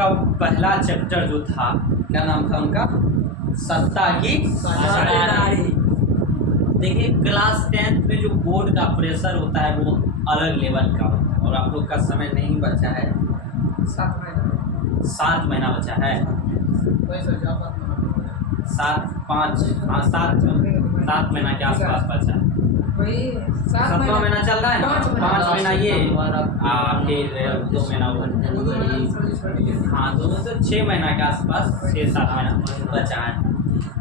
का पहला चैप्टर जो था, क्या नाम था उनका? सत्ता की साझेदारी। देखिए क्लास 10th में जो बोर्ड का प्रेशर होता है वो अलग लेवल का होता है, और आप लोग का समय नहीं बचा है, 7 महीना बचा है, 7 महीना के आसपास बचा है। 7वां महीना चल रहा है ना, 5 महीना ये फिर 2 महीना वो, हाँ दोनों से 6 महीना के आसपास, 6-7 महीना बचा है।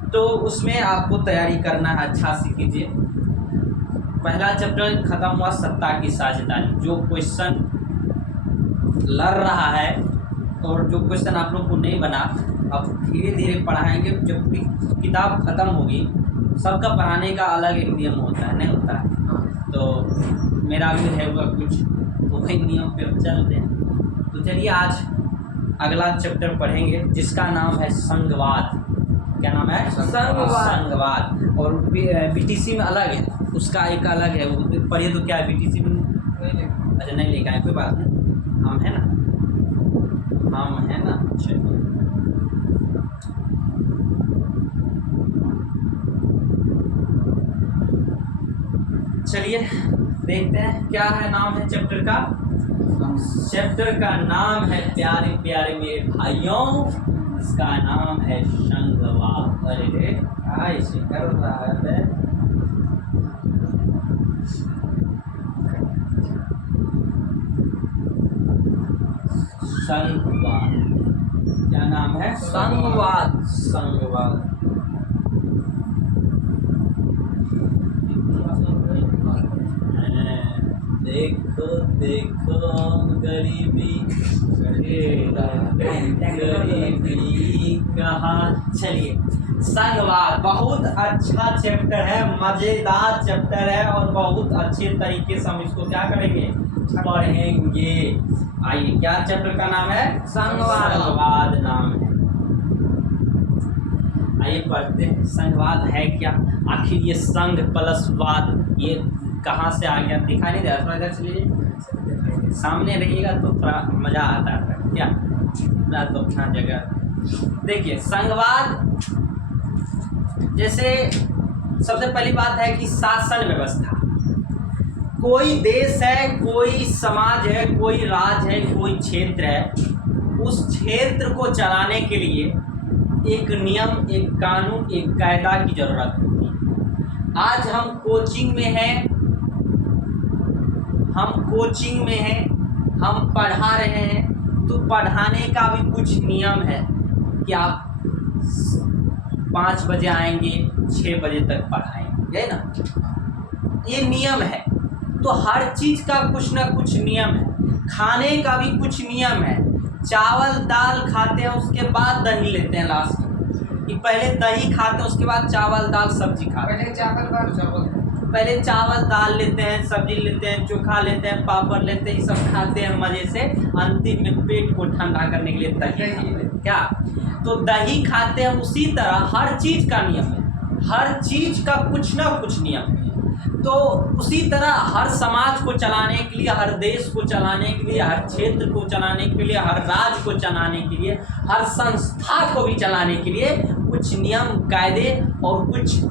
तो उसमें आपको तैयारी करना है, अच्छा से कीजिए। पहला चैप्टर खत्म हुआ, सत्ता की साझेदारी। जो क्वेश्चन लड़ रहा है और जो क्वेश्चन आप लोग को नहीं बना, अब धीरे धीरे पढ़ाएंगे। जब पूरी किताब खत्म होगी, सबका पढ़ाने का अलग एक नियम होता है, नहीं होता है? तो मेरा भी है हुआ कुछ, तो वही नियम पे चल रहे हैं। तो चलिए आज अगला चैप्टर पढ़ेंगे जिसका नाम है संघवाद। क्या नाम है? संघवाद। और बीटीसी में अलग है, उसका एक अलग है, वो पढ़िए। तो क्या है बीटीसी में? अच्छा नहीं लिखा है, कोई बात नहीं, हम है ना। चलिए देखते हैं क्या है, नाम है चैप्टर का। चैप्टर का नाम है प्यारे प्यारे मेरे भाइयों, इसका नाम है संघवाद। अरे क्या इसे कर रहा है? संघवाद। क्या नाम है? संघवाद। देखो गरीबी कहाँ। चलिए संघवाद बहुत अच्छा चैप्टर है, मजेदार चैप्टर है, और बहुत अच्छे तरीके से हम इसको क्या करेंगे, पढ़ेंगे। आइए, क्या चैप्टर का नाम है? संघवाद नाम है। आइए पढ़ते हैं, संघवाद है क्या, आखिर ये संघ प्लस वाद ये कहाँ से आ गया? दिखा नहीं दे रहा, थोड़ा इधर चलिए, सामने रहिएगा तो थोड़ा मजा आता है क्या ना। तो अपना जगह देखिए, संघवाद जैसे सबसे पहली बात है कि शासन व्यवस्था। कोई देश है, कोई समाज है, कोई राज्य है, कोई क्षेत्र है, उस क्षेत्र को चलाने के लिए एक नियम, एक कानून, एक कायदा की जरूरत होती है। आज हम कोचिंग में हैं, हम पढ़ा रहे हैं, तो पढ़ाने का भी कुछ नियम है कि आप 5 बजे आएंगे, 6 बजे तक पढ़ाएंगे, है ना? ये नियम है। तो हर चीज़ का कुछ ना कुछ नियम है, खाने का भी कुछ नियम है। चावल दाल खाते हैं, उसके बाद दही लेते हैं लास्ट में, कि पहले दही खाते हैं उसके बाद चावल दाल सब्जी खाते हैं। पहले चावल दाल लेते हैं, सब्जी लेते हैं, चोखा लेते हैं, पापड़ लेते हैं, ये सब खाते हैं मजे से, अंतिम में पेट को ठंडा करने के लिए दही खाते हैं। क्या? तो दही खाते हैं। उसी तरह हर चीज़ का नियम है, हर चीज़ का कुछ ना कुछ नियम है। तो उसी तरह हर समाज को चलाने के लिए, हर देश को चलाने के लिए, हर क्षेत्र को चलाने के लिए, हर राज्य को चलाने के लिए, हर संस्था को भी चलाने के लिए कुछ नियम, कायदे और कुछ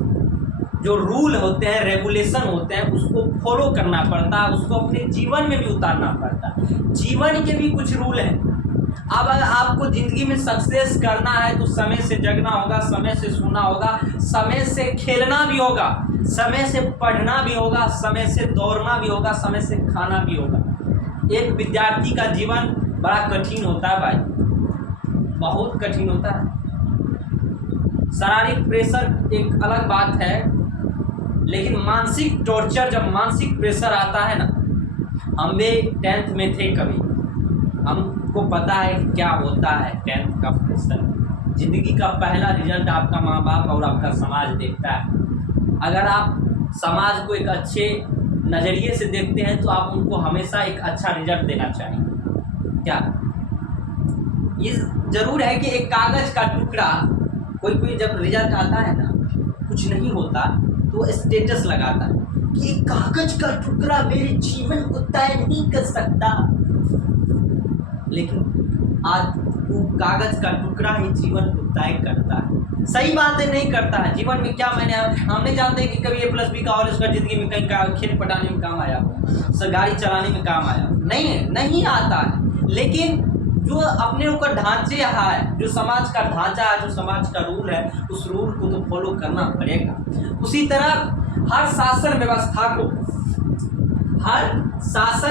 जो रूल होते हैं, रेगुलेशन होते हैं, उसको फॉलो करना पड़ता है, उसको अपने जीवन में भी उतारना पड़ता है। जीवन के भी कुछ रूल हैं। अब अगर आपको ज़िंदगी में सक्सेस करना है तो समय से जगना होगा, समय से सोना होगा, समय से खेलना भी होगा, समय से पढ़ना भी होगा, समय से दौड़ना भी होगा, समय से खाना भी होगा। एक विद्यार्थी का जीवन बड़ा कठिन होता है भाई, बहुत कठिन होता है। शारीरिक प्रेशर एक अलग बात है, लेकिन मानसिक टॉर्चर, जब मानसिक प्रेशर आता है ना, हम भी 10th में थे कभी, हमको पता है क्या होता है 10th का प्रेशर। ज़िंदगी का पहला रिजल्ट आपका माँ बाप और आपका समाज देखता है। अगर आप समाज को एक अच्छे नज़रिए से देखते हैं तो आप उनको हमेशा एक अच्छा रिजल्ट देना चाहिए। क्या ये ज़रूर है कि एक कागज़ का टुकड़ा, कोई जब रिजल्ट आता है ना, कुछ नहीं होता तो स्टेटस लगाता है कि एक कागज़ का टुकड़ा मेरे जीवन को तय नहीं कर सकता। लेकिन आज वो कागज का टुकड़ा ही जीवन को तय करता है। सही बातें नहीं करता है जीवन में। क्या हम नहीं जानते कि कभी A+B का और उसका जिंदगी में कहीं का खेत पटाने में काम आया हो, गाड़ी चलाने में काम आया, नहीं आता है। लेकिन जो अपने ऊपर ढांचे है, जो समाज का ढांचा है, जो समाज का रूल है, उस रूल को तो फॉलो करना पड़ेगा। उसी तरह हर शासन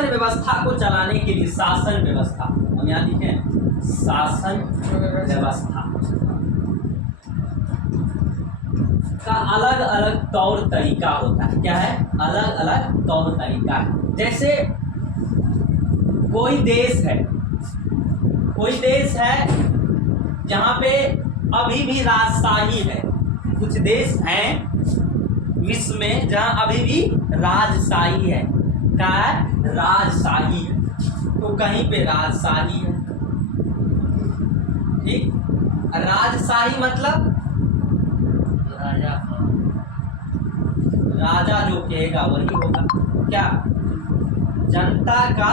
व्यवस्था को चलाने के लिए शासन व्यवस्था, हम यहाँ लिखें शासन व्यवस्था का अलग अलग तौर तरीका होता है। क्या है? अलग अलग तौर तरीका है। जैसे कोई देश है जहाँ पे अभी भी राजशाही है। कुछ देश हैं विश्व में जहाँ अभी भी राजशाही है। क्या है? राजशाही है। तो कहीं पे राजशाही है, ठीक। राजशाही मतलब राजा जो कहेगा वही होगा। क्या? जनता का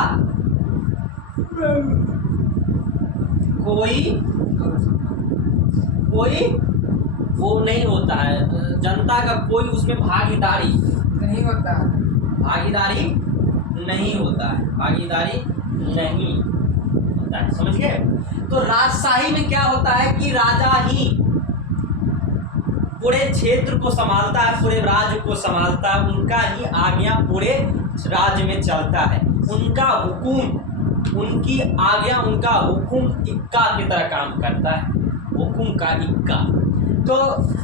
कोई वो नहीं होता है, जनता का कोई उसमें भागीदारी नहीं होता है, भागीदारी नहीं होता है, समझ गए? तो राजशाही में क्या होता है कि राजा ही पूरे क्षेत्र को संभालता है, पूरे राज्य को संभालता है, उनका ही आज्ञा पूरे राज्य में चलता है, उनका हुकुम, उनकी आज्ञा, उनका हुकुम इक्का की तरह काम करता है, हुकुम का इक्का। तो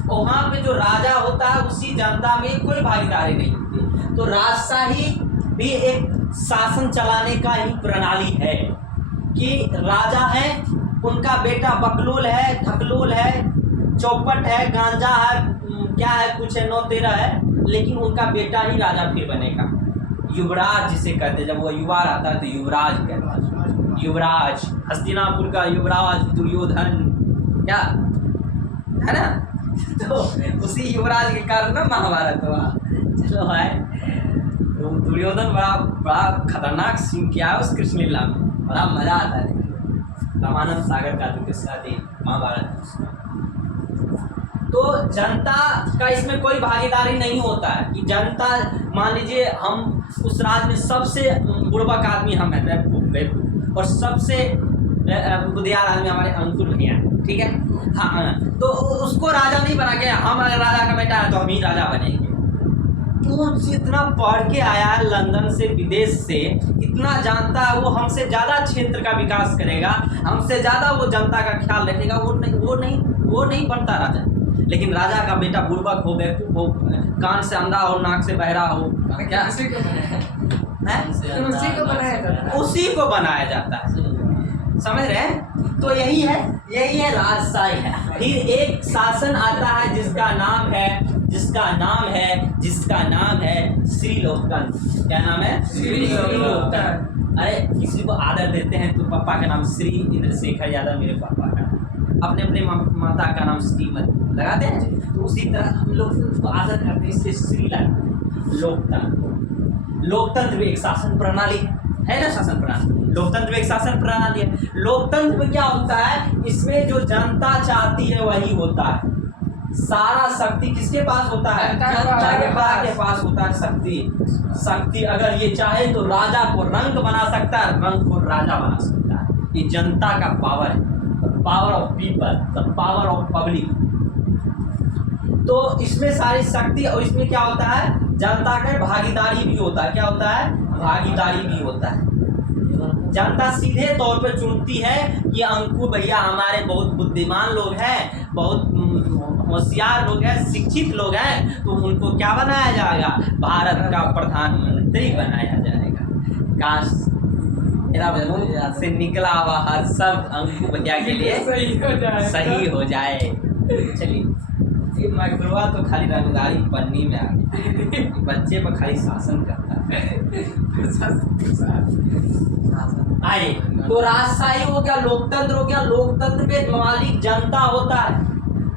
वहाँ पे जो राजा होता है उसी जनता में कोई भागीदारी नहीं होती। तो राजशाही भी एक शासन चलाने का ही प्रणाली है कि राजा है, उनका बेटा बकलोल है, ढकलोल है, चौपट है, गांजा है, क्या है, कुछ है, 9-13 है, लेकिन उनका बेटा ही राजा फिर बनेगा। युवराज जिसे कहते, जब वो युवा रहता है तो युवराज कहता है। युवराज, हस्तिनापुर का युवराज दुर्योधन, क्या है ना? तो उसी युवराज के कारण ना महाभारत हुआ। चलो है, तो दुर्योधन बड़ा खतरनाक सीन किया है उस कृष्ण लीला में, बड़ा मजा आता है। रामानंद सागर का जो किस्सा थी महाभारत। तो जनता का इसमें कोई भागीदारी नहीं होता है कि जनता, मान लीजिए हम उस राज्य में सबसे बुड़बक आदमी हम हैं और सबसे बुद्धियार आदमी हमारे अंकुर भैया, ठीक है। हाँ, तो उसको राजा नहीं बना के, हम अगर राजा का बेटा है तो हम ही राजा बनेंगे। वो इतना पढ़ के आया है लंदन से, विदेश से, इतना जानता है, वो हमसे ज़्यादा क्षेत्र का विकास करेगा, हमसे ज़्यादा वो जनता का ख्याल रखेगा। वो नहीं बनता राजा। लेकिन राजा का बेटा बुड़बक हो, बेवकूफ हो, कान से अंधा हो, नाक से बहरा हो, क्या उसी को बनाया जाता है। समझ रहे हैं? तो यही है राजशाही है। फिर एक शासन आता है जिसका नाम है श्री लोकतंत्र। क्या नाम है? श्री लोकतंत्र। अरे किसी को आदर देते हैं तो पापा का नाम श्री इंद्रशेखर यादव, मेरे पापा का, अपने माता का नाम श्रीमती लगाते हैं। तो उसी तरह हम लोग उसको आदर करते हैं, इसलिए श्री लोकतंत्र भी एक शासन प्रणाली है ना, शासन प्रणाली। लोकतंत्र में एक शासन प्रणाली है। लोकतंत्र में क्या होता है, इसमें जो जनता चाहती है वही होता है। सारा शक्ति किसके पास होता है? जनता के पास होता है शक्ति। अगर ये चाहे तो राजा को रंक बना सकता है, रंक को राजा बना सकता है। ये जनता का पावर है, power of people, the power of public. तो इसमें सारी शक्ति, और इसमें क्या होता है, जनता का भागीदारी भी होता है। क्या होता है? भागीदारी भी होता है। जनता सीधे तौर पर चुनती है कि अंकुर भैया हमारे बहुत बुद्धिमान लोग हैं, बहुत होशियार लोग हैं, शिक्षित लोग हैं, तो उनको क्या बनाया जाएगा? भारत का प्रधानमंत्री बनाया जाएगा। काश मेरा मुंह से निकला हुआ हर शब्द अंकुर भैया के लिए सही हो जाए। चलिए, ये माइक्रोवा तो खाली रंगदारी पन्नी में आ गई, बच्चे पर खाली शासन करता है। आए तो राजशाही हो गया, लोकतंत्र हो गया। लोकतंत्र में मालिक जनता होता है।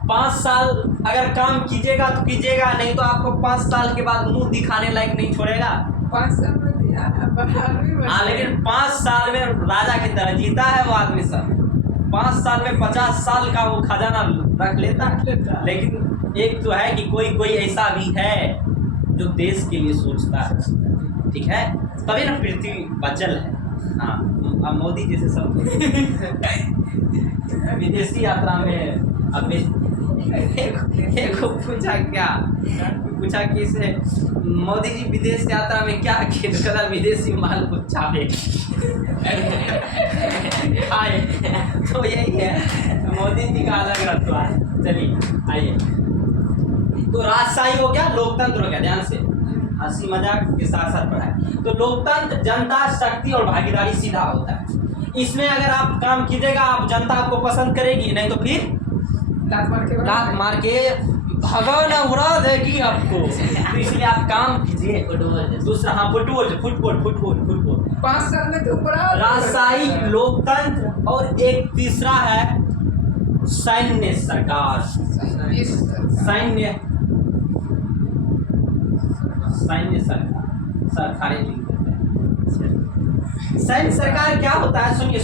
5 साल अगर काम कीजिएगा तो कीजिएगा, नहीं तो आपको 5 साल के बाद मुंह दिखाने लायक नहीं छोड़ेगा। 5 साल में हाँ, लेकिन 5 साल में राजा की तरह जीता है वो आदमी सब। 5 साल में 50 साल का वो खजाना रख लेता है। लेकिन एक तो है कि कोई कोई ऐसा भी है जो देश के लिए सोचता है, ठीक है, तभी ना पृथ्वी बचल है। हाँ, अब मोदी जैसे सब विदेशी यात्रा में अब एक को पूछा कि इसे मोदी जी विदेश यात्रा में क्या किया, विदेशी माल को छापे आए। तो यही है मोदी जी का अलग रत्वा है। चलिए आइए, तो राजशाही हो गया, लोकतंत्र हो गया। ध्यान से, हंसी मजाक के साथ साथ पढ़ाए। तो लोकतंत्र जनता, शक्ति और भागीदारी सीधा होता है। इसमें अगर आप काम कीजिएगा, आप जनता आपको पसंद करेगी, नहीं तो फिर लात मार के भगाना उड़ा देगी आपको। तो इसलिए आप काम कीजिए। दूसरा, हाँ, फुटबॉल 5 साल में तो बड़ा राजशाही, लोकतंत्र, और एक तीसरा है सैन्य सरकार। सैन्य सरकारें लिख देते हैं। सैन्य सरकार क्या होता है? सुनिए।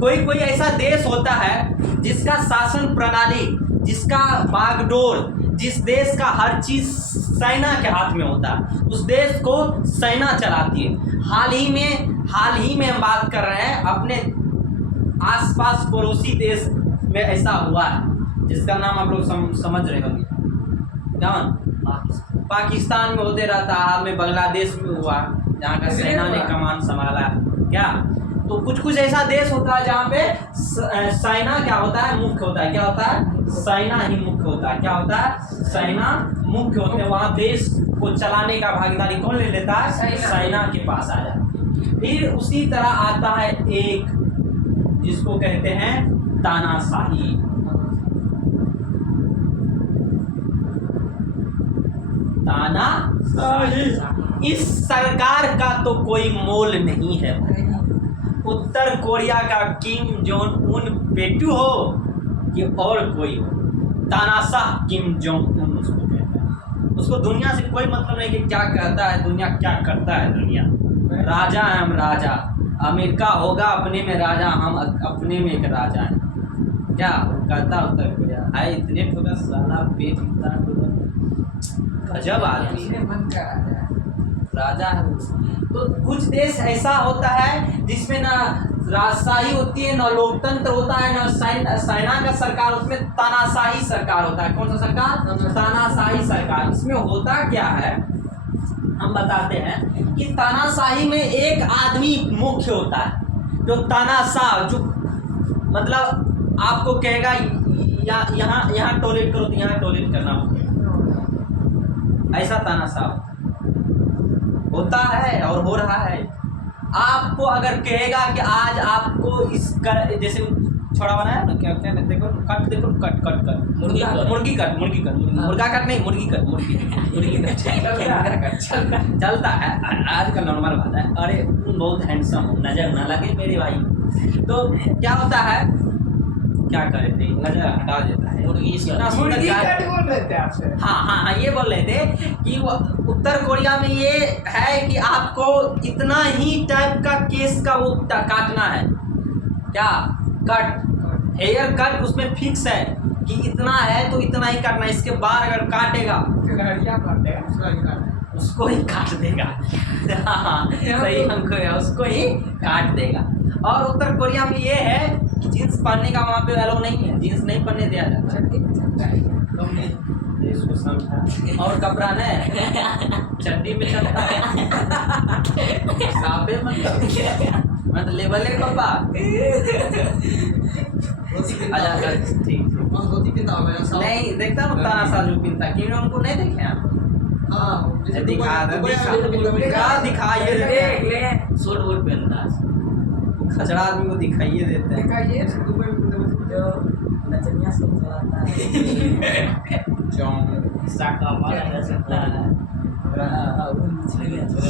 कोई ऐसा देश होता है जिसका शासन प्रणाली, जिसका बागडोर, जिस देश का हर चीज सेना के हाथ में होता है, उस देश को सेना चलाती है। हाल ही में हम बात कर रहे हैं, अपने आसपास पड़ोसी देश में ऐसा हुआ है जिसका नाम आप लोग समझ रहे होंगे। पाकिस्तान में होते रहता है, हाल में बांग्लादेश में हुआ जहाँ का सेना ने कमान संभाला। क्या तो कुछ ऐसा देश होता है जहाँ पे सेना क्या होता है? मुख्य होता है। क्या होता है? सेना ही मुख्य होता है। क्या होता है? सेना मुख्य होते हैं। वहाँ देश को चलाने का भागीदारी कौन ले लेता है? सेना के पास आ जाती है। फिर उसी तरह आता है एक जिसको कहते हैं तानाशाही। इस सरकार का तो कोई मोल नहीं है। उत्तर कोरिया का किम जोंग उन पेटू हो कि और कोई हो, तानाशाह किम जोंग उन उसको कहता है। उसको दुनिया से कोई मतलब नहीं कि क्या कहता है दुनिया, क्या करता है दुनिया। राजा है हम, राजा। अमेरिका होगा अपने में राजा, हम अपने में एक राजा हैं। क्या कहता उत्तर कोरिया है? इतने ठोका साला पेट, इतना गजब आदमी है, राजा है। तो कुछ देश ऐसा होता है जिसमें ना राजशाही होती है, ना लोकतंत्र होता है, ना सेना का सरकार, उसमें तानाशाही सरकार होता है। कौन सा सरकार? तानाशाही सरकार। इसमें होता क्या है हम बताते हैं कि तानाशाही में एक आदमी मुख्य होता है, जो तानाशाह, जो मतलब आपको कहेगा यहाँ टॉयलेट करो तो यहाँ टॉयलेट करना होगा, ऐसा तानाशाह होता है और हो रहा है। आपको अगर कहेगा कि आज आपको जैसे छोड़ा बनाया ना, क्या देखो कट मुर्गी कट मुर्गा कट नहीं, मुर्गी कट चलता है आजकल, नॉर्मल बात है। अरे बहुत हैंडसम, नजर ना लगे मेरे भाई। तो क्या होता है, क्या करे थे, नजर हटा देता है। मुर्गी कट बोल रहे थे आपसे। हाँ, ये बोल रहे थे कि वो उत्तर कोरिया में ये है कि आपको इतना ही टाइप का केस का वो काटना है। क्या कट, हेयर कट, उसमें फिक्स है कि इतना है तो इतना ही काटना है। इसके बाद अगर काटेगा उसको ही काट देगा। हाँ, सही हमको है, उसको ही काट देगा। और उत्तर कोरिया में ये है कि जीन्स पहनने का वहाँ पे अलाउ नहीं है, जीन्स नहीं पहनने दिया जाता। इसको समझा। और कपड़ा ने चड्डी में चलता है, साफे मतलब लेवल है पापा। ठीक नहीं देखता हूँ तानाशाह जो पिनता, क्यों उनको नहीं देखे आप? दिखा ये सूट वूट पहनता है, खचड़ा आदमी को दिखाइए देते हैं। जो नचनिया सब चलाता है,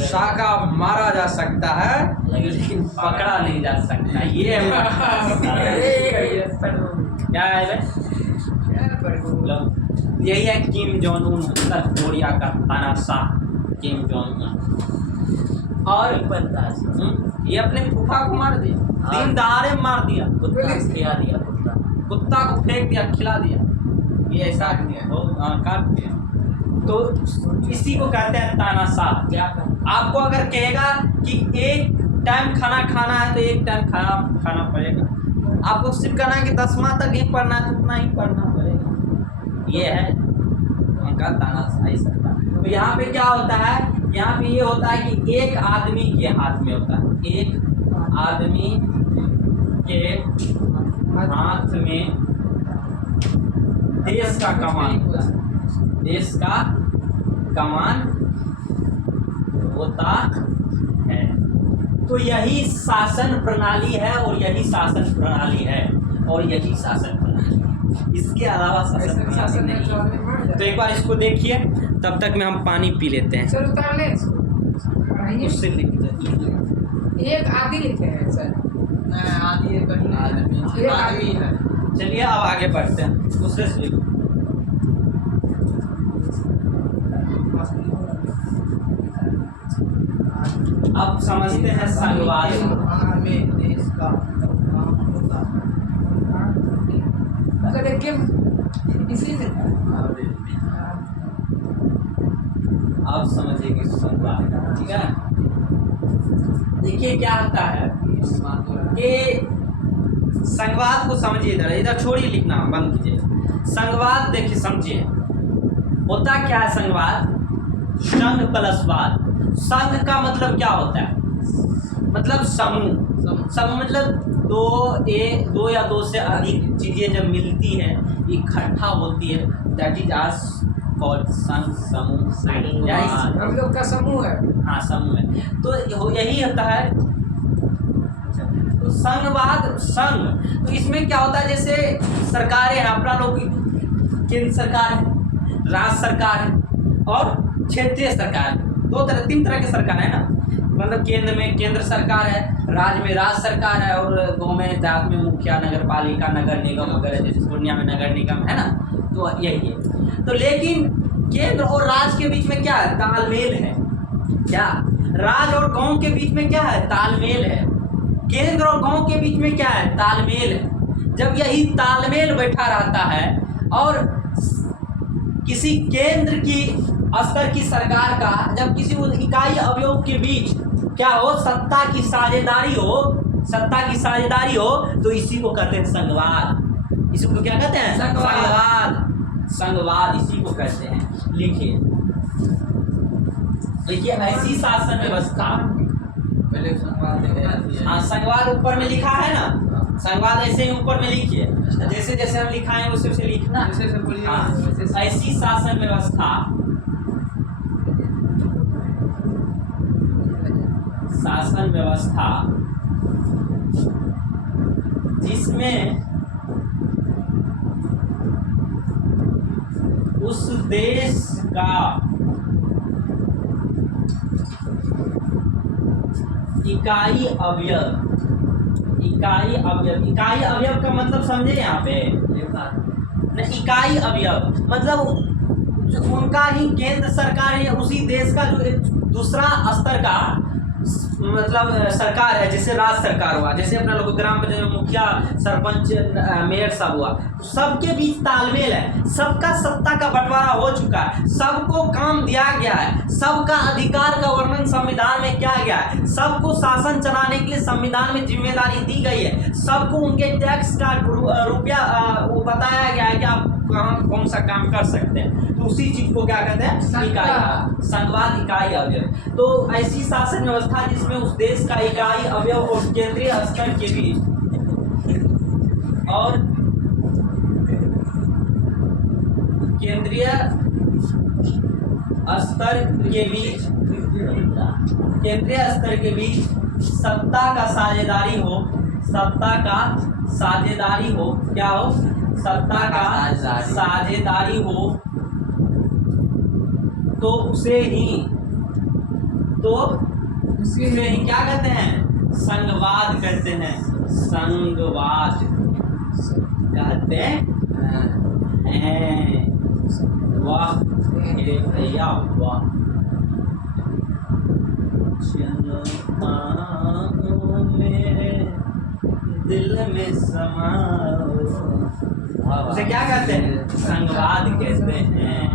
शाका मारा जा सकता है लेकिन पकड़ा नहीं जा सकता। ये क्या है? यही है किम जोंग उन, उत्तर कोरिया का तानाशाह किम जोंग उन। और बनता है ये अपने फूफा को मार दिया, हाँ। दिन दहाड़े मार दिया, कुत्ता खिला दिया कुत्ता। कुत्ता को फेंक दिया, खिला दिया, ये ऐसा आदमी है। हाँ, काट दिया। तो इसी को कहते हैं तानाशाह। क्या कर आपको अगर कहेगा कि एक टाइम खाना खाना है तो एक टाइम खाना पड़ेगा। आपको सिर्फ कहना है कि 10वां तक ही पढ़ना है तो उतना ही पढ़ना पड़ेगा। ये है उनका तानाशाही सत्ता। तो यहाँ पे क्या होता है, यहाँ पे ये होता है कि एक आदमी के हाथ में होता है, एक आदमी के हाथ में देश का कमान होता है, देश का कमान होता है। तो यही शासन प्रणाली है और यही शासन प्रणाली है और यही शासन प्रणाली है, इसके अलावा शासन प्रणाली नहीं है। तो एक बार इसको देखिए, तब तक में हम पानी पी लेते हैं। सर उतार ले इसको। उससे लिख दीजिए। एक आदि लिखे हैं सर। आदि है कहीं आदमी है। चलिए अब आगे बढ़ते हैं, दूसरे से लिखो। अब समझते हैं संघवाद। में देश का अगर देखिए इसी में आप समझिए संघवाद, ठीक है। देखिए क्या होता है कि संघवाद को समझिए, इधर इधर छोड़िए, लिखना बंद कीजिए। संघवाद देखिए समझिए, होता क्या है संघवाद, संघ प्लसवाद। संघ का मतलब क्या होता है, मतलब समूह। समूह मतलब दो या दो से अधिक चीजें जब मिलती है, इकट्ठा होती है, दैट इज आस कॉल्ड संघ, समूह। हम लोग का समूह है। हाँ समूह है, तो यही होता है। तो संघवाद, संघ, तो इसमें क्या होता है, जैसे सरकारें हैं, अपना लोग केंद्र सरकार है, राज्य सरकार है और क्षेत्रीय सरकार है। तीन तरह की सरकार है ना, मतलब केंद्र में केंद्र सरकार है, राज्य में राज्य सरकार है और गाँव में देहात में मुखिया, नगर पालिका, नगर निगम वगैरह, जैसे पूर्णिया में नगर निगम है ना, तो यही है। तो लेकिन केंद्र और राज्य के बीच में क्या है, तालमेल है। क्या राज्य और गांव के बीच में क्या है, तालमेल है। केंद्र और गांव के बीच में क्या है, तालमेल है। जब यही तालमेल बैठा रहता है और किसी केंद्र की स्तर की सरकार का जब किसी इकाई अवयव के बीच क्या हो, सत्ता की साझेदारी हो, तो इसी को कहते हैं संघवाद। इसी को क्या कहते हैं, संघवाद इसी को कहते हैं। लिखिए ऐसी शासन व्यवस्था, पहले संघवाद। हाँ संघवाद ऊपर में लिखा है ना, संघवाद ऐसे ही ऊपर में लिखिए, जैसे जैसे हम लिखाएं वैसे वैसे लिखना। हाँ, ऐसी शासन व्यवस्था, शासन व्यवस्था जिसमें उस देश का इकाई अवयव का मतलब समझे यहाँ पे, इकाई अवयव मतलब उनका ही केंद्र सरकार है, उसी देश का जो दूसरा स्तर का मतलब सरकार है, जैसे राज्य सरकार हुआ, जैसे अपना लोग ग्राम पंचायत में मुखिया, सरपंच, मेयर सब हुआ, तो सबके बीच तालमेल है, सबका सत्ता का बंटवारा हो चुका है, सबको काम दिया गया है, सबका अधिकार का वर्णन संविधान में किया गया है, सबको शासन चलाने के लिए संविधान में जिम्मेदारी दी गई है, सबको उनके टैक्स का रुपया वो बताया गया है कि आप कौन सा काम कर सकते हैं। तो उसी चीज को क्या कहते हैं, इकाई, संघवाद इकाई अवयव। तो ऐसी शासन व्यवस्था जिसमें उस देश का इकाई अवयव और केंद्रीय स्तर के बीच और केंद्रीय स्तर के बीच सत्ता का साझेदारी हो, क्या हो, सत्ता का साझेदारी हो, तो उसे ही क्या कहते हैं, संघवाद कहते हैं, संघवाद कहते हैं। वाह भैया वाह, चलो दिल में समाओ। उसे क्या कहते हैं? संगवाद कहते हैं।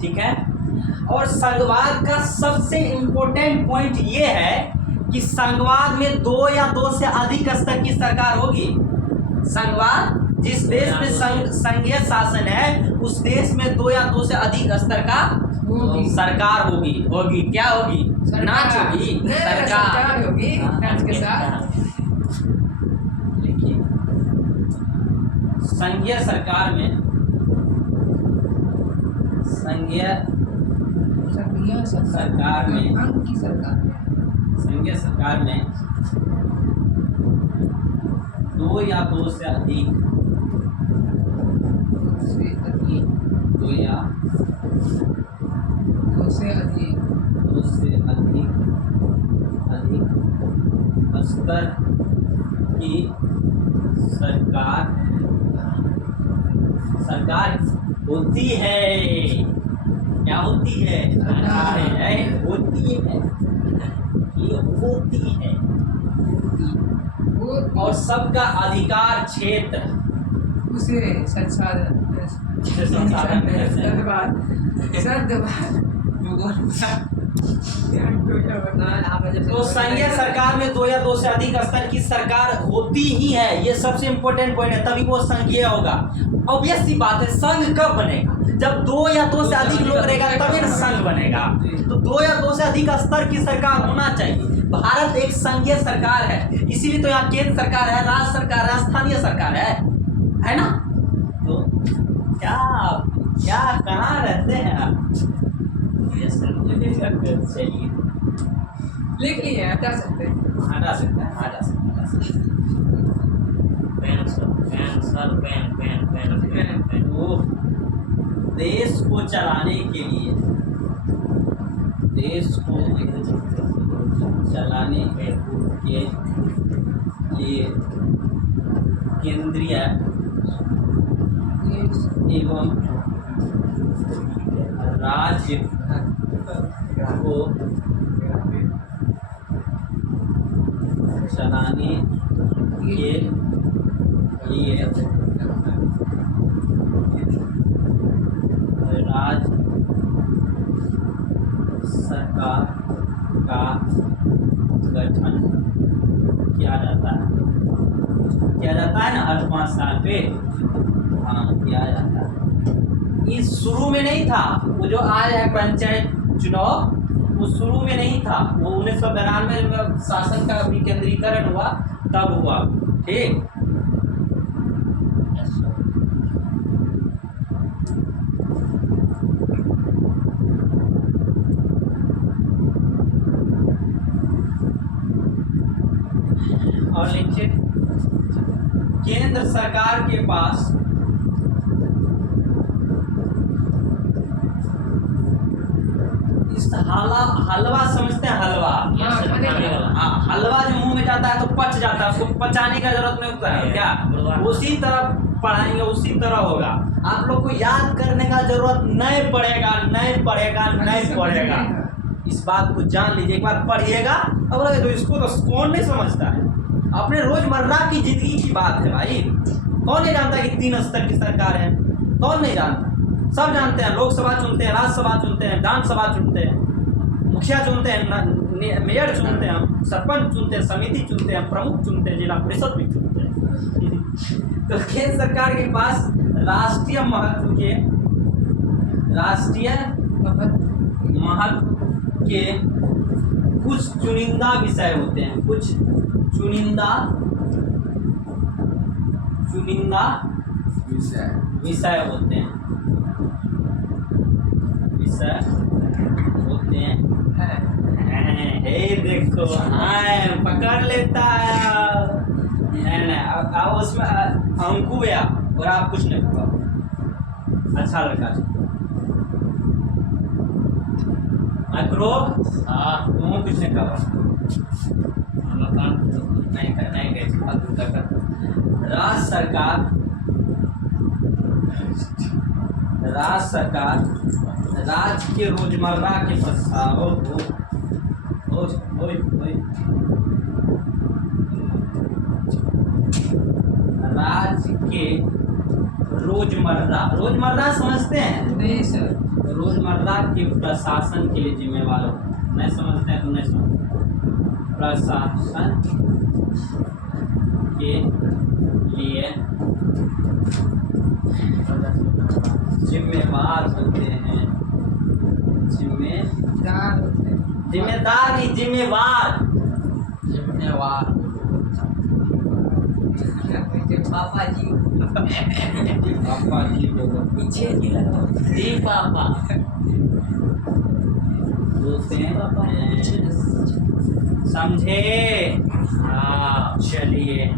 ठीक है। और संघवाद का सबसे इम्पोर्टेंट पॉइंट ये है कि संघवाद में 2 या 2 से अधिक स्तर की सरकार होगी। संघवाद जिस देश में संघीय शासन है उस देश में 2 या 2 से अधिक स्तर का सरकार होगी। क्या होगी? नाच होगी। सरकार होगी नाच के साथ। देखिए संघीय सरकार में सरकार में अंग की सरकार संघीय सरकार में 2 या 2 से अधिक 2 या 2 से अधिक 2 से अधिक स्तर की सरकार होती है। क्या होती है? सरकार है। होती है। ये होती है। और सबका अधिकार क्षेत्र उसे संसाधन तो संघीय सरकार में 2 या 2 से अधिक स्तर की सरकार होती ही है। ये सबसे इम्पोर्टेंट पॉइंट है, तभी वो संघीय होगा। ऑब्वियस सी बात है, संघ कब बनेगा? जब 2 या 2 से अधिक लोग रहेगा तभी ना संघ बनेगा। तो 2 या 2 से अधिक स्तर की सरकार होना चाहिए। भारत एक संघीय सरकार है, इसीलिए तो यहाँ केंद्र सरकार है, राज्य सरकार है, स्थानीय सरकार है ना? तो क्या कहाँ रहते हैं आप? चलिए लिख लिए हटा सकते हैं। हटा सकते हैं। वो देश को चलाने के लिए केंद्रीय एवं राज्य को चलाने के लिए राज्य सरकार का गठन किया जाता है ना हर 5 साल पे। हाँ, किया जाता है। इस शुरू में नहीं था, वो जो आज है पंचायत चुनाव, वो शुरू में नहीं था। वो 1992 में शासन का विकेंद्रीकरण हुआ तब हुआ। ठीक। और नीचे केंद्र सरकार के पास इस हलवा समझते हैं? हलवा। हाँ, हलवा जो मुंह में जाता है तो पच जाता है, उसको पचाने का जरूरत नहीं होता है। क्या उसी तरह पढ़ाएंगे, उसी तरह होगा। आप लोग को याद करने का जरूरत नहीं पड़ेगा। इस बात को जान लीजिए। एक बार पढ़िएगा अब लगे तो इसको तो कौन नहीं समझता है। अपने रोजमर्रा की जिंदगी की बात है भाई। कौन नहीं जानता कि 3 स्तर की सरकार है? कौन नहीं जानता? सब जानते हैं। लोकसभा चुनते हैं, राज्यसभा चुनते हैं, विधानसभा चुनते हैं, मुखिया चुनते हैं, मेयर चुनते हैं, हम सरपंच चुनते हैं, समिति चुनते हैं, प्रमुख चुनते हैं, जिला परिषद भी चुनते हैं। तो केंद्र सरकार के पास राष्ट्रीय महत्व के कुछ चुनिंदा विषय होते हैं। कुछ चुनिंदा विषय होते हैं। देखो, हाँ, पकड़ लेता है। नहीं, अब उसमें अंकु या और आप कुछ नहीं करो। अच्छा लड़का अक्रोप। हाँ, तुम कुछ नहीं करो। राज्य सरकार राज्य के रोजमर्रा के प्रस्तावों को राज्य के रोजमर्रा समझते हैं, नहीं सर। रोजमर्रा के प्रशासन के लिए जिम्मेवार हो। नहीं समझते हैं तो नहीं समझते। प्रशासन के लिए जिम्मेवार होते हैं। दार होते हैं। जिम्मेदार नहीं, जिम्मेवार। जिम्मेवार पापा जी पापा जी बोलो। पीछे नहीं लगा। जी पापा बोलते हैं। समझे? हाँ चलिए।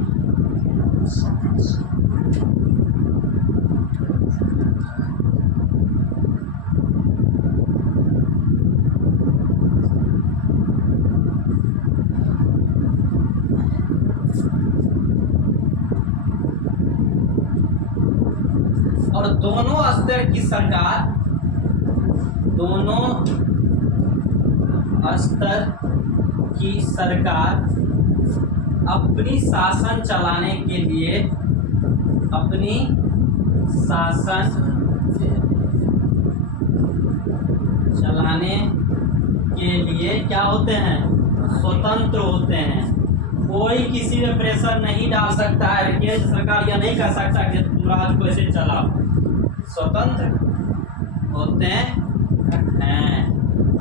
और दोनों स्तर की सरकार, दोनों स्तर की सरकार अपनी शासन चलाने के लिए, अपनी शासन चलाने के लिए क्या होते हैं? स्वतंत्र होते हैं। कोई किसी में प्रेशर नहीं डाल सकता है। केंद्र सरकार यह नहीं कर सकता कि तुम राज्य को ऐसे चलाओ। स्वतंत्र होते हैं।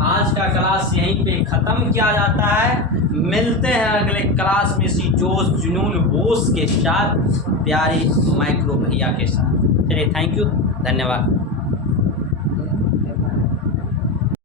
आज का क्लास यहीं पे ख़त्म किया जाता है। मिलते हैं अगले क्लास में इसी जोश जुनून होश के साथ, प्यारे माइक्रो भैया के साथ। चलिए, थैंक यू, धन्यवाद।